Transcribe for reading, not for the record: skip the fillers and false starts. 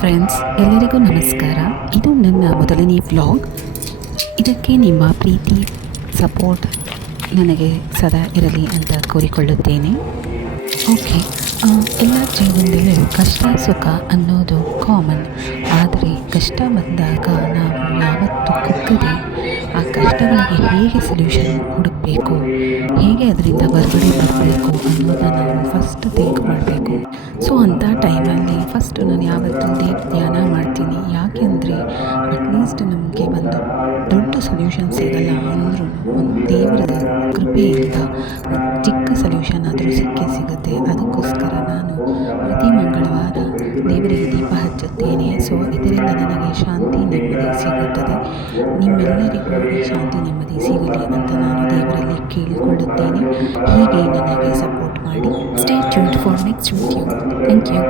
Friends, ಎಲ್ಲರಿಗೂ ನಮಸ್ಕಾರ. ಇದು ನನ್ನ ಮೊದಲನೇ ವ್ಲಾಗ್. ಇದಕ್ಕೆ ನಿಮ್ಮ ಪ್ರೀತಿ ಸಪೋರ್ಟ್ ನನಗೆ ಸದಾ ಇರಲಿ ಅಂತ ಕೋರಿಕೊಳ್ಳುತ್ತೇನೆ. ಓಕೆ, ಎಲ್ಲ ಜೀವನದಲ್ಲೂ ಕಷ್ಟ ಸುಖ ಅನ್ನೋದು ಕಾಮನ್. ಆದರೆ ಕಷ್ಟ ಬಂದಾಗ ನಾವು ಯಾವತ್ತೂ ಕುಗ್ಗದೆ ಆ ಕಷ್ಟಗಳಿಗೆ ಹೇಗೆ ಸೊಲ್ಯೂಷನ್ ಹುಡುಕಬೇಕು, ಹೇಗೆ ಅದರಿಂದ ಹೊರಗಡೆ ಬರಬೇಕು ಅನ್ನೋದನ್ನು ನಾವು ಫಸ್ಟ್ ಥಿಂಕ್ ಮಾಡಬೇಕು. ಸೊ ಅಂಥ ಟೈಮಲ್ಲಿ ಫಸ್ಟು ನಾನು ಯಾವತ್ತೂ ಧ್ಯಾನ ಮಾಡ್ತೀನಿ. ಯಾಕೆಂದರೆ ಅಟ್ಲೀಸ್ಟ್ ನಮಗೆ ಒಂದು ದೊಡ್ಡ ಸೊಲ್ಯೂಷನ್ ಸಿಗಲ್ಲ ಅಂದ್ರೂ ಒಂದು ದೇವರದ ಕೃಪೆಯಿಂದ ಚಿಕ್ಕ ಸೊಲ್ಯೂಷನ್ ಆದರೂ ಸಿಗುತ್ತೆ. ಅದಕ್ಕೋಸ್ಕರ ನಾನು ಪ್ರತಿ ಮಂಗಳವಾರ ದೇವರಿಗೆ ದೀಪ ಹಚ್ಚುತ್ತೇನೆ. ಸೊ ಇದರಿಂದ ನನಗೆ ಶಾಂತಿ ನೆಮ್ಮದಿ ಸಿಗುತ್ತದೆ. ನಿಮ್ಮೆಲ್ಲರಿಗೂ ಈ ಶಾಂತಿ ನೆಮ್ಮದಿ ಸಿಗಲಿ ಅಂತ ನಾನು ದೇವರಲ್ಲಿ ಕೇಳಿಕೊಳ್ಳುತ್ತೇನೆ. ಹೀಗೆ ನನಗೆ ಸಪೋರ್ಟ್ ಮಾಡಿ. Stay tuned for next video. Thank you.